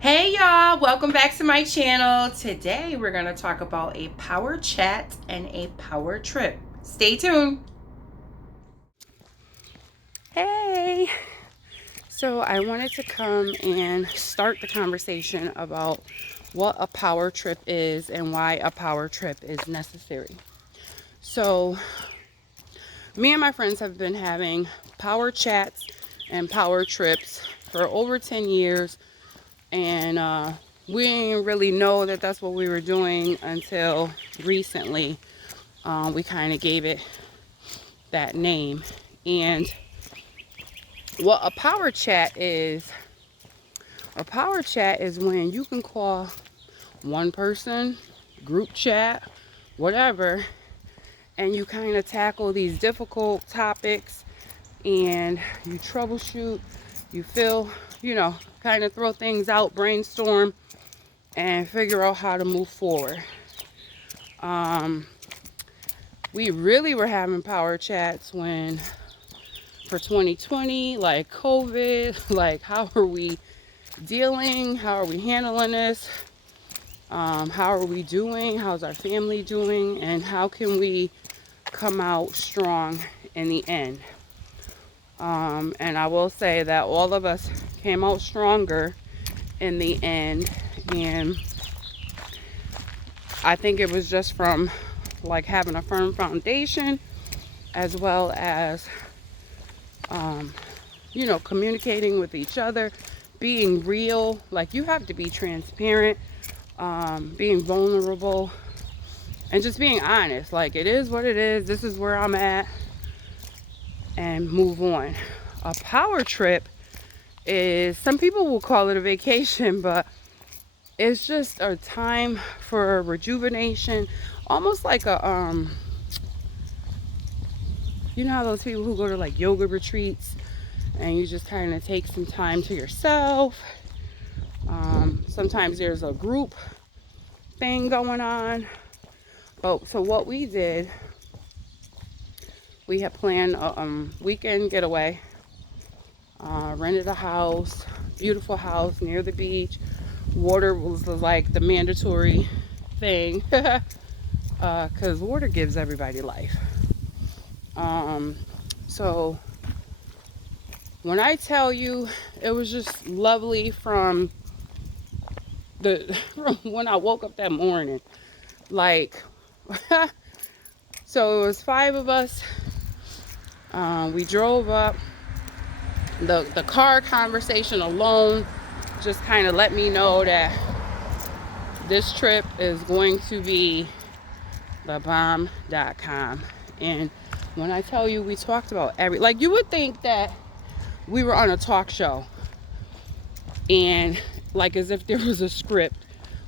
Hey y'all, welcome back to my channel. Today we're going to talk about a power chat and a power trip. Stay tuned. Hey, so I wanted to come and start the conversation about what a power trip is and why a power trip is necessary. So me and my friends have been having power chats and power trips for over 10 years, and we didn't really know that that's what we were doing until recently. We kind of gave it that name. And what a power chat is when you can call one person, group chat, whatever, and you kind of tackle these difficult topics and you troubleshoot, you feel, kind of throw things out, brainstorm, and figure out how to move forward. We really were having power chats when, for 2020, like COVID, like how are we dealing? How are we handling this? How are we doing? How's our family doing? And how can we come out strong in the end? And I will say that all of us came out stronger in the end. And I think it was just from like having a firm foundation, as well as communicating with each other, being real. Like, you have to be transparent, being vulnerable, and just being honest. Like, it is what it is. This is where I'm at, and move on. A power trip is, some people will call it a vacation, but it's just a time for rejuvenation, almost like how those people who go to like yoga retreats and you just kind of take some time to yourself. Sometimes there's a group thing going on. So what we did, we had planned a weekend getaway, rented a house, beautiful house near the beach. Water was like the mandatory thing, because water gives everybody life. So when I tell you, it was just lovely from from when I woke up that morning. Like, so it was 5 of us. We drove up. The car conversation alone just kind of let me know that this trip is going to be the bomb.com. And when I tell you, we talked about like, you would think that we were on a talk show and like as if there was a script,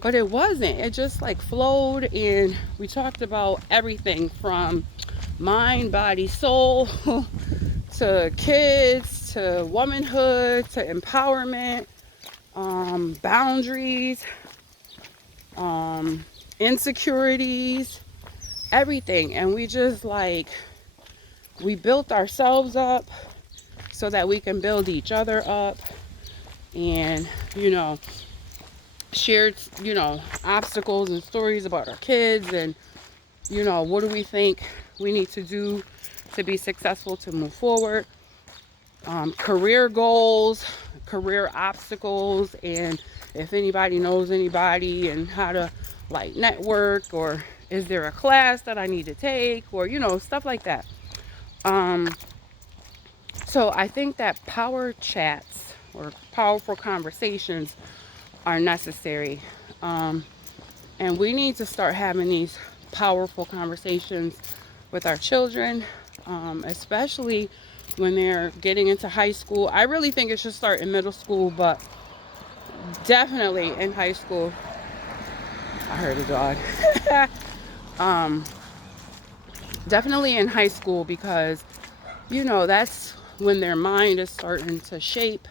but it wasn't. It just like flowed, and we talked about everything from mind, body, soul, to kids, to womanhood, to empowerment, boundaries, insecurities, everything. And we just like, we built ourselves up so that we can build each other up, and shared obstacles and stories about our kids, and what do we think we need to do to be successful, to move forward, career goals, career obstacles, and if anybody knows anybody and how to like network, or is there a class that I need to take, or stuff like that. So I think that power chats or powerful conversations are necessary. And we need to start having these powerful conversations with our children, especially when they're getting into high school. I really think it should start in middle school, but definitely in high school. I heard a dog. Definitely in high school, because that's when their mind is starting to shape,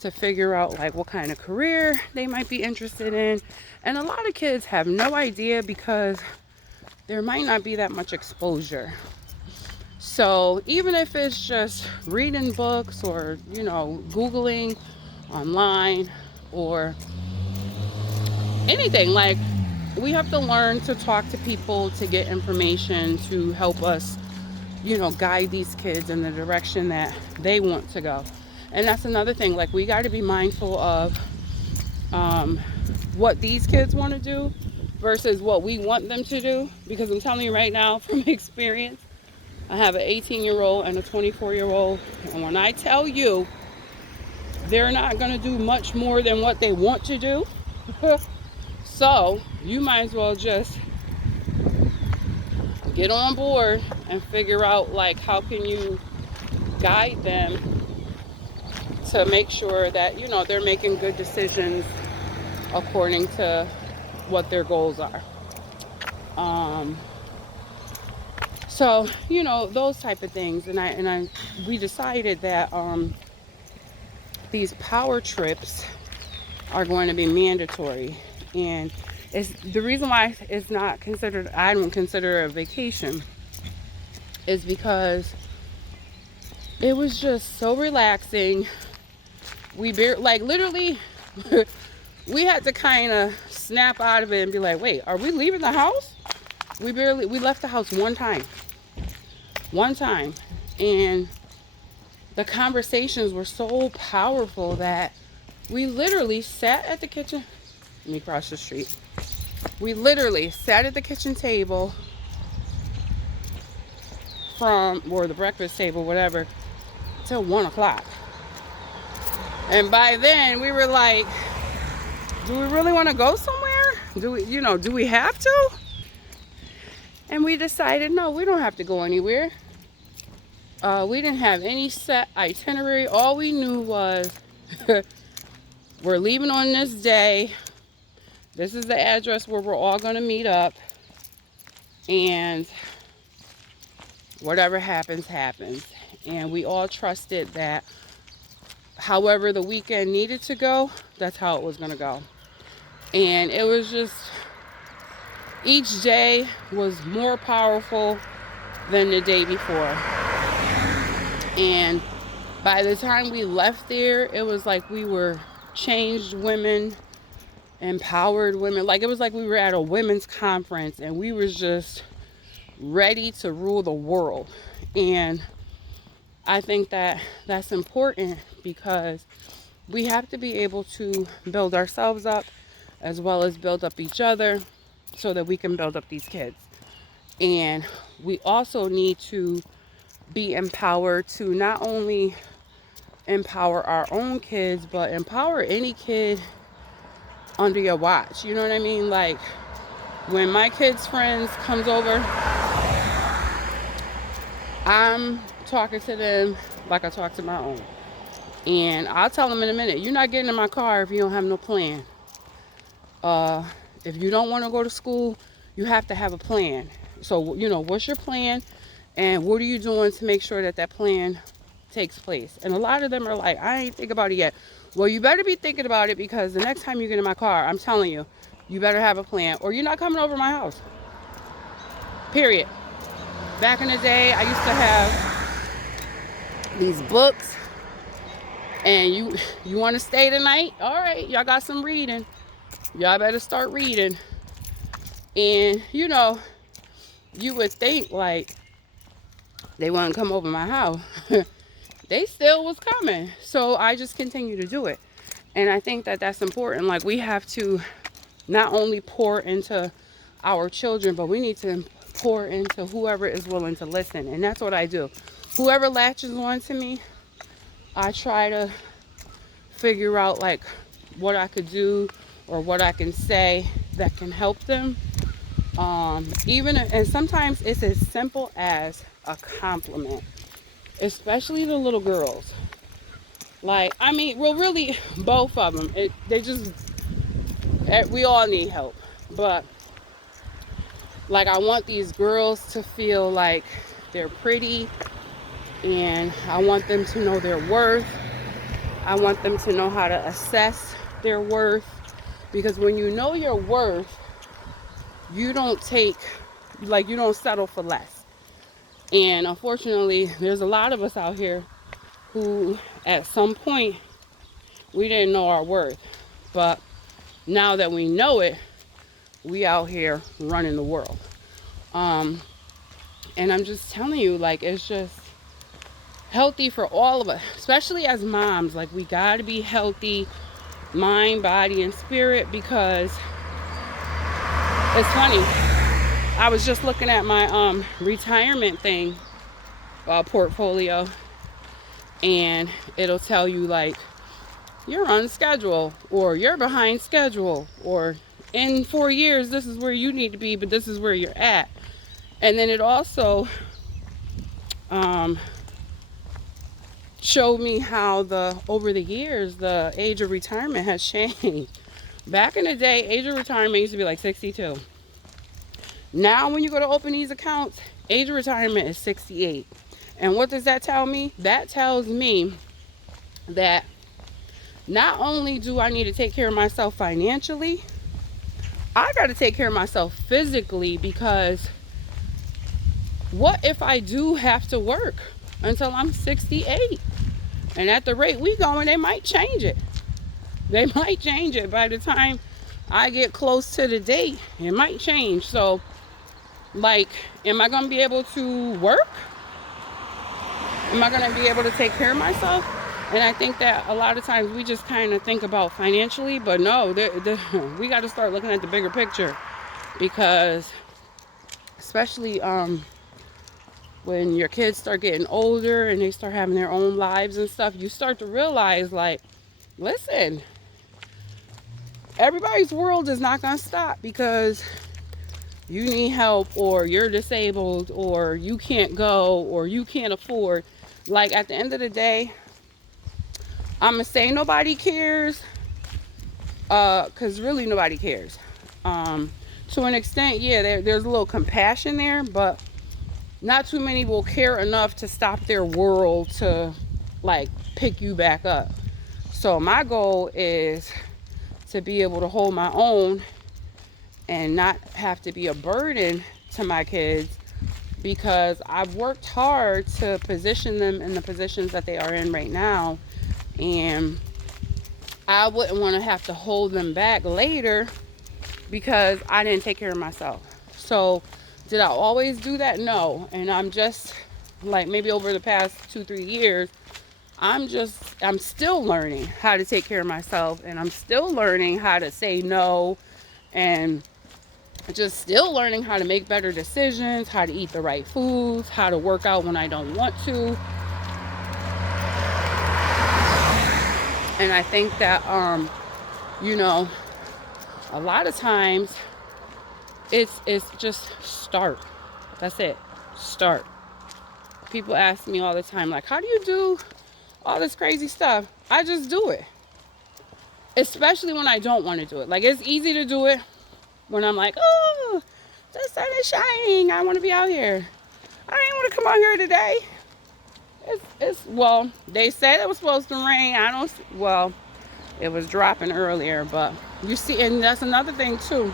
to figure out like what kind of career they might be interested in. And a lot of kids have no idea because there might not be that much exposure. So even if it's just reading books, or Googling online, or anything. Like, we have to learn to talk to people, to get information, to help us, guide these kids in the direction that they want to go. And that's another thing. Like, we got to be mindful of um, what these kids want to do versus what we want them to do. Because I'm telling you right now from experience, I have an 18-year-old and a 24-year-old. And when I tell you they're not going to do much more than what they want to do, so you might as well just get on board and figure out, like, how can you guide them to make sure that, they're making good decisions according to what their goals are. So, those type of things. And we decided that these power trips are going to be mandatory. And it's the reason why it's not considered, I don't consider it a vacation, is because it was just so relaxing. Like, literally, we had to kind of snap out of it and be like, wait, are we leaving the house? We left the house one time. And the conversations were so powerful that we literally sat at the kitchen. Let me cross the street. We literally sat at the kitchen table or the breakfast table, whatever, till 1 o'clock. And by then we were like, do we really want to go somewhere? Do we have to? And we decided, no, we don't have to go anywhere. We didn't have any set itinerary. All we knew was we're leaving on this day. This is the address where we're all going to meet up. And whatever happens, happens. And we all trusted that however the weekend needed to go, that's how it was going to go. And it was just, each day was more powerful than the day before. And by the time we left there, it was like we were changed women, empowered women. Like, it was like we were at a women's conference and we was just ready to rule the world. And I think that that's important because we have to be able to build ourselves up as well as build up each other so that we can build up these kids. And we also need to be empowered to not only empower our own kids, but empower any kid under your watch. You know what I mean? Like, when my kids' friends comes over, I'm talking to them like I talk to my own. And I'll tell them in a minute, you're not getting in my car if you don't have no plan. If you don't want to go to school, you have to have a plan. So, what's your plan? And what are you doing to make sure that that plan takes place? And a lot of them are like, I ain't think about it yet. Well, you better be thinking about it, because the next time you get in my car, I'm telling you, you better have a plan or you're not coming over my house. Period. Back in the day, I used to have these books, and you want to stay tonight? All right, y'all got some reading. Y'all better start reading. And, you would think, like, they wouldn't come over my house. They still was coming. So I just continue to do it. And I think that that's important. Like, we have to not only pour into our children, but we need to pour into whoever is willing to listen. And that's what I do. Whoever latches on to me, I try to figure out, like, what I could do or what I can say that can help them. And sometimes it's as simple as a compliment, especially the little girls. Like, I mean, well, really, both of them. We all need help. But, like, I want these girls to feel like they're pretty, and I want them to know their worth. I want them to know how to assess their worth, because when you know your worth, you don't settle for less. And unfortunately, there's a lot of us out here who at some point we didn't know our worth. But now that we know it, we out here running the world. And I'm just telling you, like, it's just healthy for all of us, especially as moms. Like, we got to be healthy, mind, body, and spirit, because it's funny. I was just looking at my retirement thing, portfolio, and it'll tell you, like, you're on schedule, or you're behind schedule, or in 4 years, this is where you need to be, but this is where you're at. And then it also showed me how over the years, the age of retirement has changed. Back in the day, age of retirement used to be like 62. Now, when you go to open these accounts, age of retirement is 68. And what does that tell me? That tells me that not only do I need to take care of myself financially, I got to take care of myself physically, because what if I do have to work until I'm 68? And at the rate we going, they might change it. They might change it by the time I get close to the date. It might change. So, like, am I going to be able to work? Am I going to be able to take care of myself? And I think that a lot of times we just kind of think about financially, but no, we got to start looking at the bigger picture, because especially when your kids start getting older and they start having their own lives and stuff, you start to realize, like, listen, everybody's world is not going to stop because you need help, or you're disabled, or you can't go, or you can't afford. Like, at the end of the day, I'm going to say nobody cares, because really nobody cares. To an extent, yeah, there's a little compassion there, but not too many will care enough to stop their world to, like, pick you back up. So my goal is to be able to hold my own and not have to be a burden to my kids, because I've worked hard to position them in the positions that they are in right now. And I wouldn't want to have to hold them back later because I didn't take care of myself. So did I always do that? No. And I'm just, like, maybe over the past 2-3 years, I'm still learning how to take care of myself, and I'm still learning how to say no, and just still learning how to make better decisions, how to eat the right foods, how to work out when I don't want to. And I think that, a lot of times it's just start. That's it. Start. People ask me all the time, like, how do you do all this crazy stuff? I just do it. Especially when I don't want to do it. Like, it's easy to do it when I'm like, oh, the sun is shining, I want to be out here. I didn't want to come out here today. Well, they said it was supposed to rain. It was dropping earlier, but you see, and that's another thing too.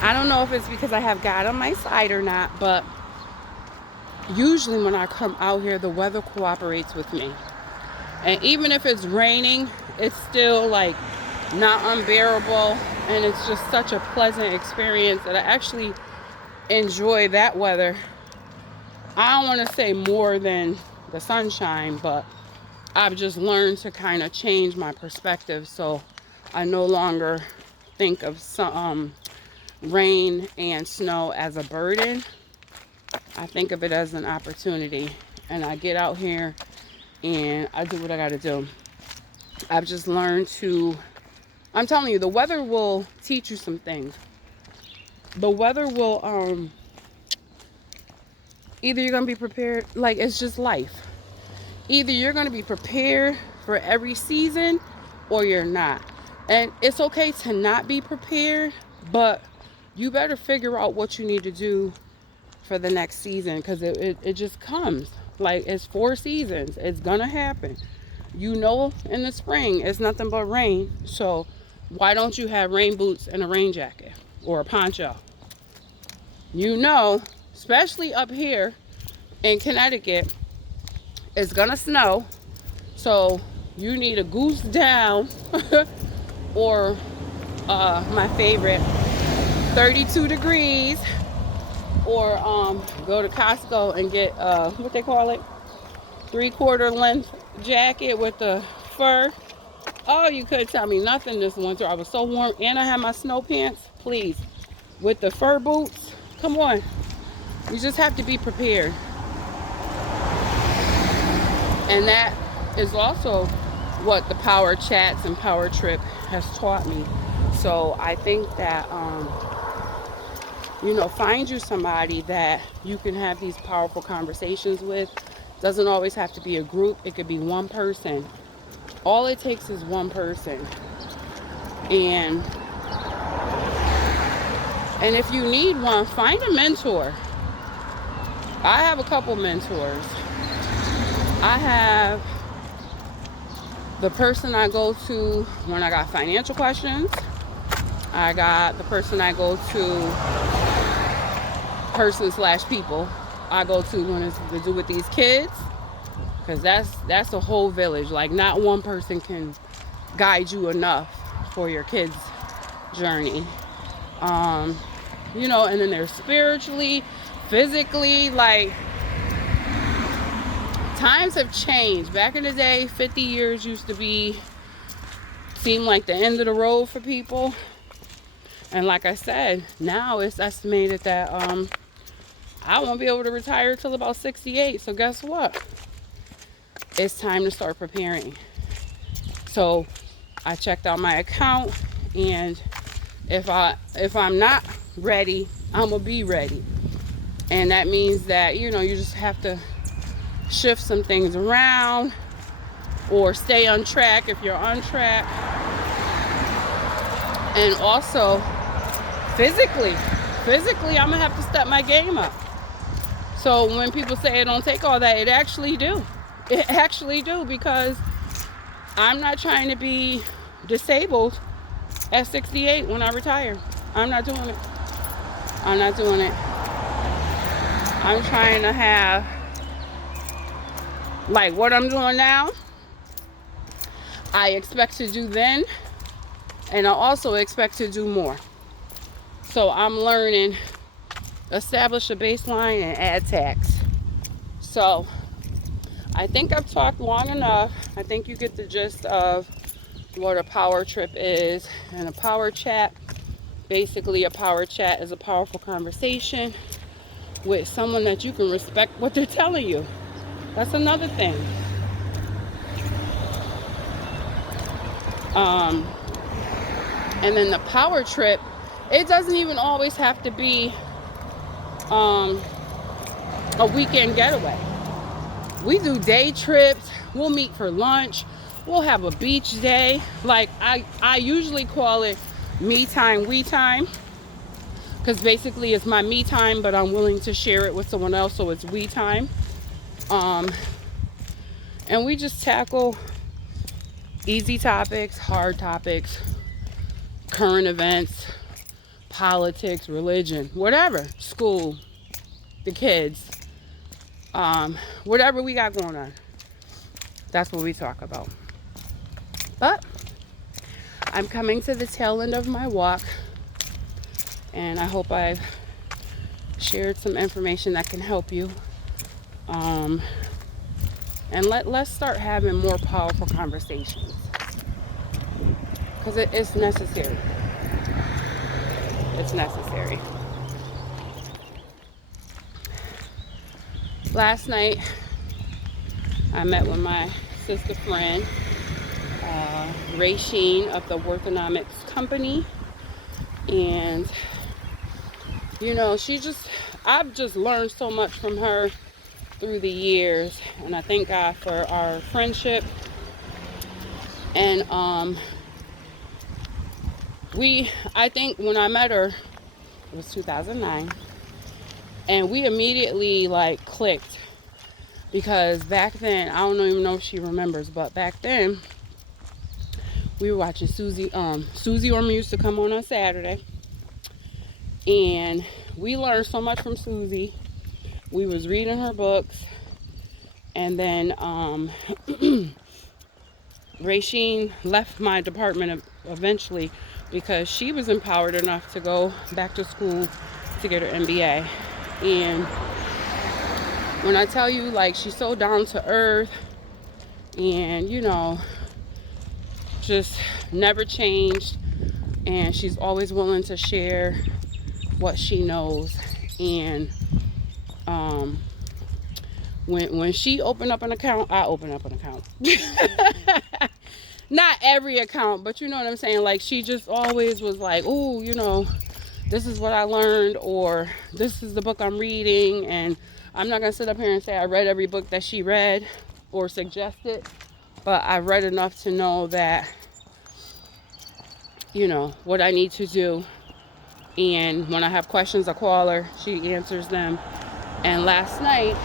I don't know if it's because I have God on my side or not, but usually when I come out here, the weather cooperates with me. And even if it's raining, it's still, like, not unbearable, and it's just such a pleasant experience that I actually enjoy that weather. I don't want to say more than the sunshine, but I've just learned to kind of change my perspective, so I no longer think of rain and snow as a burden. I think of it as an opportunity, and I get out here and I do what I got to do. I've just learned to, I'm telling you, the weather will teach you some things. The weather will, either you're going to be prepared, like, it's just life. Either you're going to be prepared for every season or you're not. And it's okay to not be prepared, but you better figure out what you need to do for the next season, because it just comes. Like, it's 4 seasons. It's going to happen. You know, in the spring, it's nothing but rain. So why don't you have rain boots and a rain jacket or a poncho? You know, especially up here in Connecticut, it's gonna snow. So you need a goose down or my favorite 32 degrees, or go to Costco and get what they call it, 3/4 length jacket with the fur. Oh, you couldn't tell me nothing this winter. I was so warm, and I had my snow pants. Please, with the fur boots, come on. You just have to be prepared. And that is also what the Power Chats and Power Trip has taught me. So I think that find you somebody that you can have these powerful conversations with. Doesn't always have to be a group. It could be one person. All it takes is one person. And if you need one, find a mentor. I have a couple mentors. I have the person I go to when I got financial questions. I got the person I go to, person/people I go to when it's to do with these kids, because that's a whole village. Like, not one person can guide you enough for your kids' journey. And then there's spiritually, physically, like, times have changed. Back in the day, 50 years used to seem like the end of the road for people. And like I said, now it's estimated that I won't be able to retire till about 68. So guess what? It's time to start preparing. So I checked out my account, and if I'm not ready, I'm gonna be ready. And that means that you just have to shift some things around, or stay on track if you're on track. And also physically I'm gonna have to step my game up. So when people say it don't take all that, it actually do, because I'm not trying to be disabled at 68 when I retire. I'm not doing it. I'm trying to have, like, what I'm doing now, I expect to do then, and I also expect to do more. So I'm learning, establish a baseline and add tax. So I think I've talked long enough. I think you get the gist of what a power trip is and a power chat. Basically, a power chat is a powerful conversation with someone that you can respect what they're telling you. That's another thing. And then the power trip, it doesn't even always have to be a weekend getaway. We do day trips. We'll meet for lunch. We'll have a beach day. Like, I usually call it me time, we time, because basically it's my me time, but I'm willing to share it with someone else, so it's we time. And we just tackle easy topics, hard topics, current events, politics, religion, whatever, school, the kids, whatever we got going on. That's what we talk about. But I'm coming to the tail end of my walk, and I hope I've shared some information that can help you. And let's start having more powerful conversations, because it's necessary. It's necessary. Last night, I met with my sister friend, Ray Sheen of the Worthonomics Company. And, I've just learned so much from her through the years. And I thank God for our friendship. And I think when I met her, it was 2009. And we immediately, like, clicked. Because back then, I don't even know if she remembers, but back then, we were watching Susie Orman used to come on Saturday. And we learned so much from Susie. We was reading her books. And then Rasheen left my department eventually because she was empowered enough to go back to school to get her MBA. And when I tell you, like, she's so down to earth and, you know, just never changed. And she's always willing to share what she knows. And when she opened up an account, I opened up an account. Not every account, but you know what I'm saying? Like, she just always was like, oh, you know, this is what I learned, or this is the book I'm reading. And I'm not going to sit up here and say I read every book that she read or suggested, but I read enough to know that, you know, what I need to do. And when I have questions, I call her, she answers them. And last night,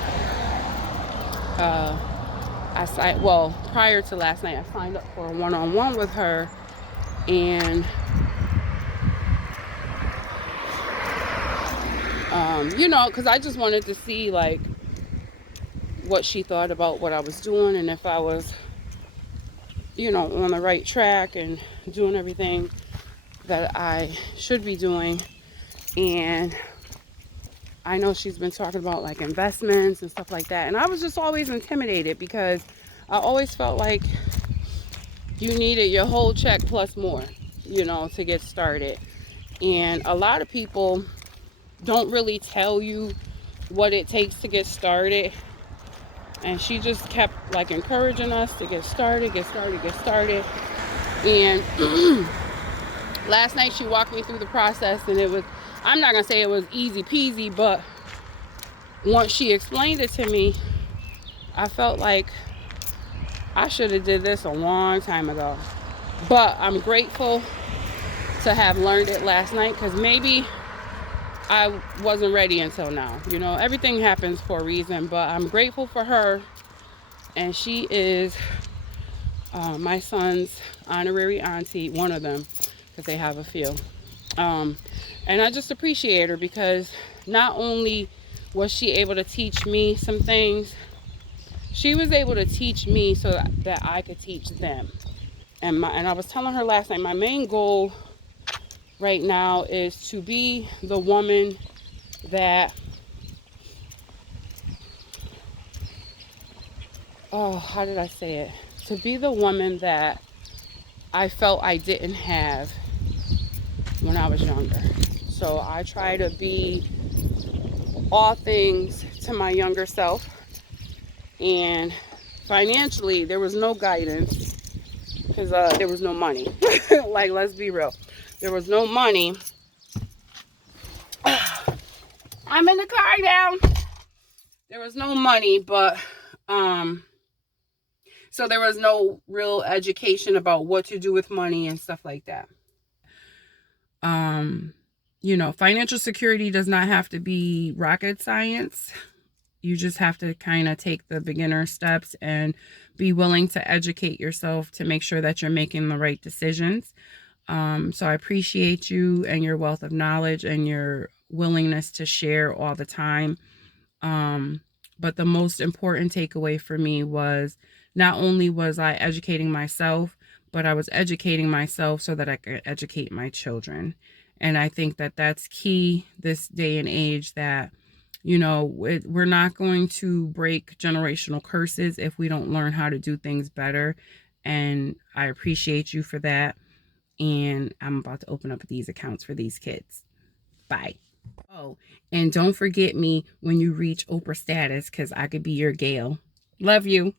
prior to last night, I signed up for a one-on-one with her. And you know, because I just wanted to see, like, what she thought about what I was doing, and if I was, you know, on the right track and doing everything that I should be doing. And I know she's been talking about, like, investments and stuff like that, and I was just always intimidated because I always felt like you needed your whole check plus more, you know, to get started. And a lot of people don't really tell you what it takes to get started. And she just kept, like, encouraging us to get started. And last night she walked me through the process, and it was, I'm not gonna say it was easy peasy, but once she explained it to me, I felt like I should have did this a long time ago. But I'm grateful to have learned it last night, because maybe I wasn't ready until now. You know, everything happens for a reason, but I'm grateful for her. And she is my son's honorary auntie, one of them, because they have a few. And I just appreciate her, because not only was she able to teach me some things, she was able to teach me so that I could teach them. And I was telling her last night, my main goal right now is to be the woman that, how did I say it? To be the woman that I felt I didn't have when I was younger. So I try to be all things to my younger self. And financially, there was no guidance, because there was no money. Like, let's be real. There was no money. I'm in the car now. There was no money, but so there was no real education about what to do with money and stuff like that. You know, financial security does not have to be rocket science. You just have to kind of take the beginner steps and be willing to educate yourself to make sure that you're making the right decisions. So I appreciate you and your wealth of knowledge and your willingness to share all the time. But the most important takeaway for me was, not only was I educating myself, but I was educating myself so that I could educate my children. And I think that that's key this day and age, that, you know, we're not going to break generational curses if we don't learn how to do things better. And I appreciate you for that. And I'm about to open up these accounts for these kids. Bye. Oh, and don't forget me when you reach Oprah status, because I could be your Gail. Love you.